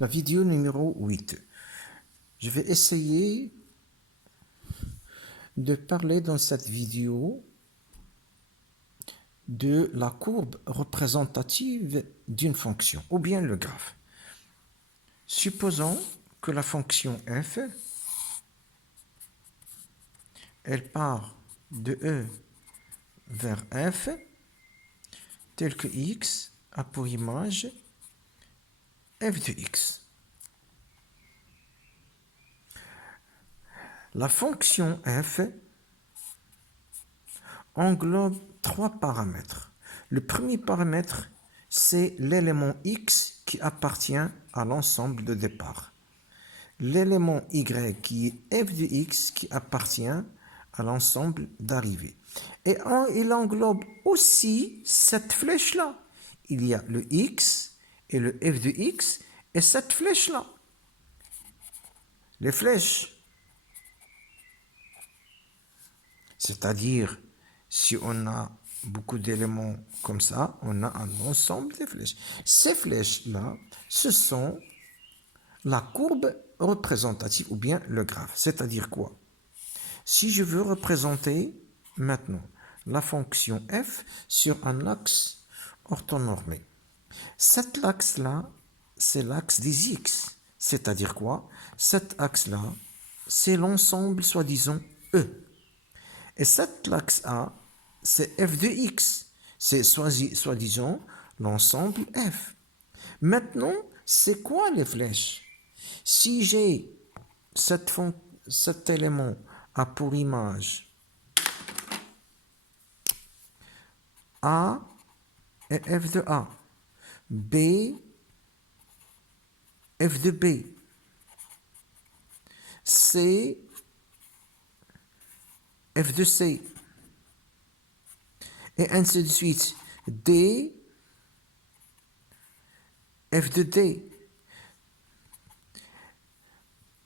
la vidéo numéro 8. Je vais essayer de parler dans cette vidéo de la courbe représentative d'une fonction, ou bien le graphe. Supposons que la fonction f, elle part de E vers f, tel que x a pour image f de x. La fonction f englobe trois paramètres. Le premier paramètre, c'est l'élément x qui appartient à l'ensemble de départ. L'élément y qui est f de x qui appartient à l'ensemble d'arrivée. Et il englobe aussi cette flèche-là. Il y a le x et le f de x et cette flèche-là. Les flèches, c'est-à-dire si on a beaucoup d'éléments comme ça, on a un ensemble de flèches. Ces flèches-là, ce sont la courbe représentative ou bien le graphe. C'est-à-dire quoi? Si je veux représenter maintenant la fonction f sur un axe orthonormé, cet axe-là, c'est l'axe des x. C'est-à-dire quoi? Cet axe-là, c'est l'ensemble, soi-disant, E. Et cet axe-A, c'est f de x. C'est soi-disant l'ensemble f. Maintenant, c'est quoi les flèches? Si j'ai cet élément a pour image A et f de A, B, f de B, C, f de C, et ainsi de suite, D, f de D.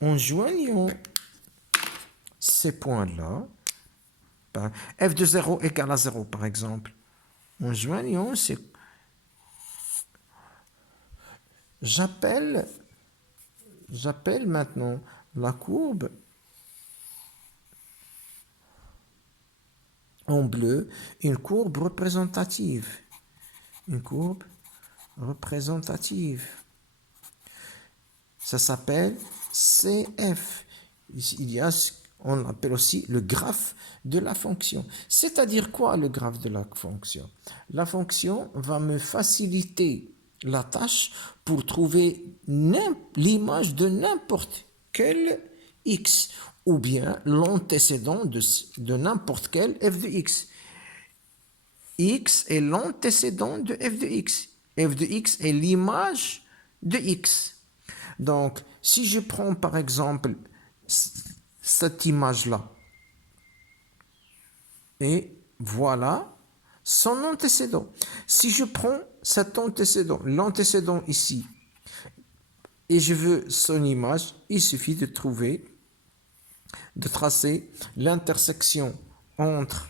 En joignant ces points-là, f de 0 égale à 0 par exemple, en joignant ces... J'appelle maintenant la courbe en bleu une courbe représentative. Une courbe représentative. Ça s'appelle CF. Il y a, on l'appelle aussi le graphe de la fonction. C'est-à-dire quoi le graphe de la fonction? La fonction va me faciliter la tâche pour trouver l'image de n'importe quel x ou bien l'antécédent de n'importe quel f de x. X est l'antécédent de f de x. F de x est l'image de x. Donc, si je prends par exemple cette image-là, et voilà son antécédent. Si je prends cet antécédent, l'antécédent ici, et je veux son image, il suffit de tracer l'intersection entre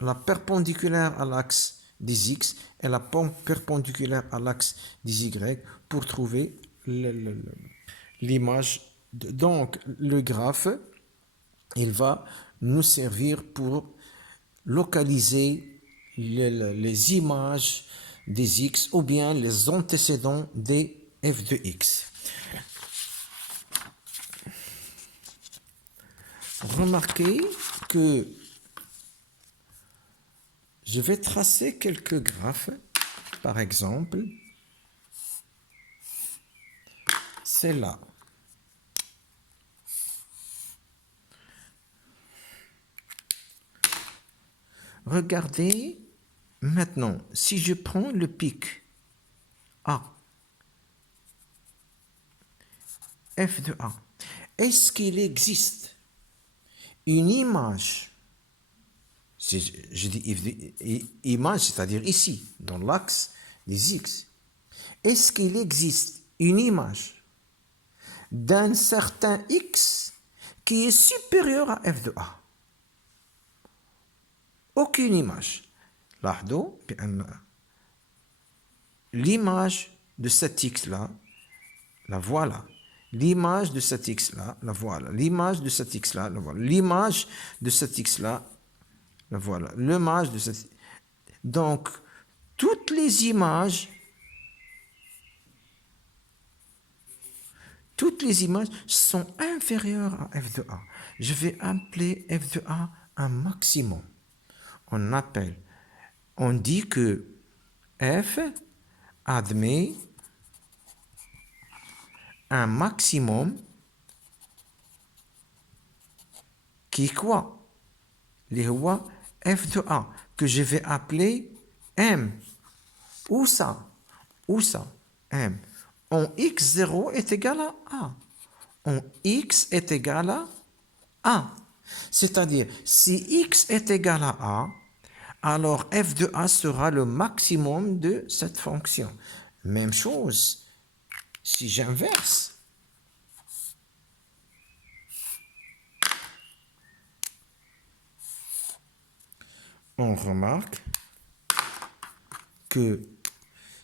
la perpendiculaire à l'axe des x et la perpendiculaire à l'axe des y pour trouver l'image. Donc, le graphe, il va nous servir pour localiser les images des x ou bien les antécédents des f de x. Remarquez que je vais tracer quelques graphes. Par exemple, c'est là. Regardez maintenant, si je prends le pic A, f de A, est-ce qu'il existe une image, je dis image, c'est-à-dire ici, dans l'axe des x, est-ce qu'il existe une image d'un certain x qui est supérieur à f de A? Aucune image. لاحظوا بأن l'image de cet x-là la voilà. L'image de cet x-là, la voilà. L'image de cet x-là, la voilà. L'image de cet x-là, la voilà. L'image de cet... Donc, toutes les images sont inférieures à f de a. Je vais appeler f de a un maximum. On dit que f admet un maximum qui est quoi? Les rois f de a, que je vais appeler m. Où ça? Où ça? M. En x0 est égal à a. En x est égal à a. C'est-à-dire, si x est égal à a, alors f de a sera le maximum de cette fonction. Même chose, si j'inverse, on remarque que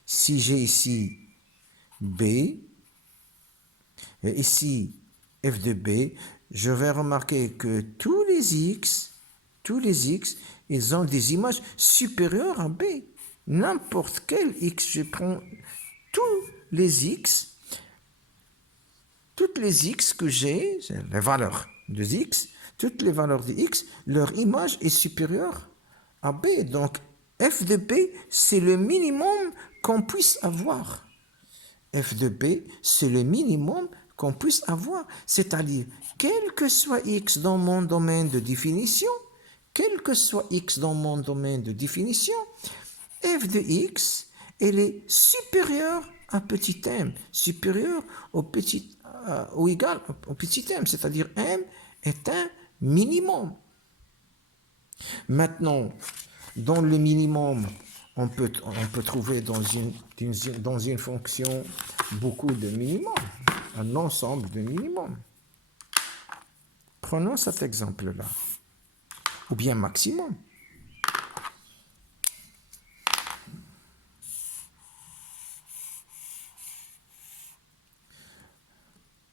si j'ai ici b, et ici f de b, je vais remarquer que tous les x, ils ont des images supérieures à b. N'importe quel x, je prends tous les x, toutes les x que j'ai, les valeurs de x, toutes les valeurs de x, leur image est supérieure à b. Donc, f de b, c'est le minimum qu'on puisse avoir. F de b, c'est le minimum qu'on puisse avoir. C'est-à-dire, quel que soit x dans mon domaine de définition, quel que soit x dans mon domaine de définition, f de x, elle est supérieure à petit m, supérieure ou égale au petit m, c'est-à-dire m est un minimum. Maintenant, dans le minimum, on peut trouver dans une fonction beaucoup de minimums, un ensemble de minimums. Prenons cet exemple-là, ou bien maximum.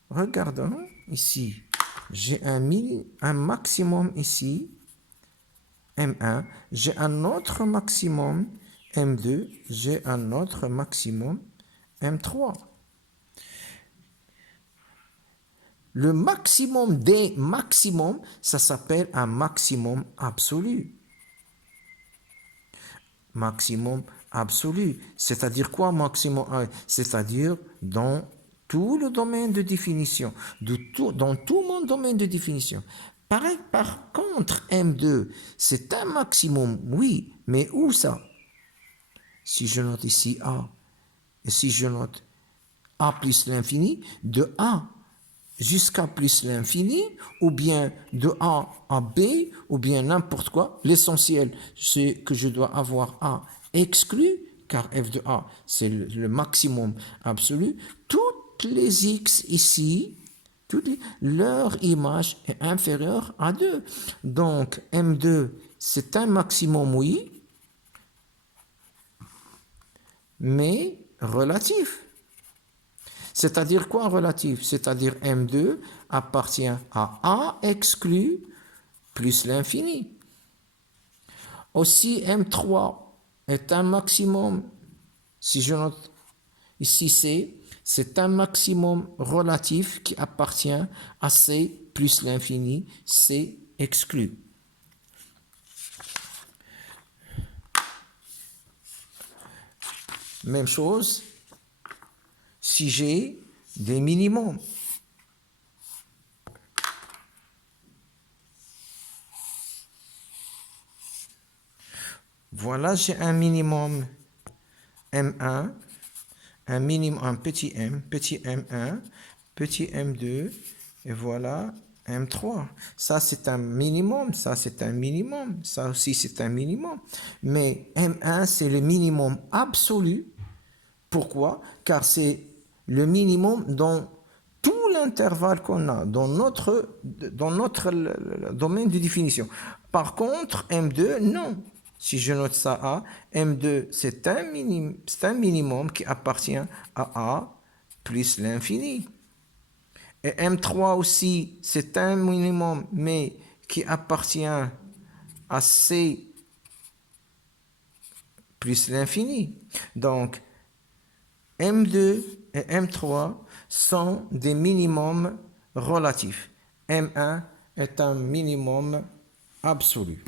Regardons ici, j'ai un maximum ici, M1, j'ai un autre maximum, M2, j'ai un autre maximum, M3. Le maximum des maximums, ça s'appelle un maximum absolu. Maximum absolu. C'est-à-dire quoi, maximum? C'est-à-dire dans tout le domaine de définition, dans tout mon domaine de définition. Par contre, M2, c'est un maximum, oui, mais où ça? Si je note ici A, et si je note A plus l'infini, de A jusqu'à plus l'infini, ou bien de A à B, ou bien n'importe quoi, l'essentiel, c'est que je dois avoir A exclu, car f de A, c'est le maximum absolu. Toutes les x ici, leur image est inférieure à 2. Donc, M2, c'est un maximum, oui, mais relatif. C'est-à-dire quoi relatif? C'est-à-dire M2 appartient à A exclu plus l'infini. Aussi, M3 est un maximum. Si je note ici C, c'est un maximum relatif qui appartient à C plus l'infini, C exclu. Même chose, si j'ai des minimums. Voilà, j'ai un minimum M1, un minimum, un petit m, petit m1, petit m2, et voilà m3. Ça, c'est un minimum, ça, c'est un minimum, ça aussi, c'est un minimum. Mais m1, c'est le minimum absolu. Pourquoi? Car c'est le minimum dans tout l'intervalle qu'on a, dans notre domaine de définition. Par contre, M2, non. Si je note ça A, M2, c'est un minimum qui appartient à A plus l'infini. Et M3 aussi, c'est un minimum, mais qui appartient à C plus l'infini. Donc, M2 et M3 sont des minimums relatifs. M1 est un minimum absolu.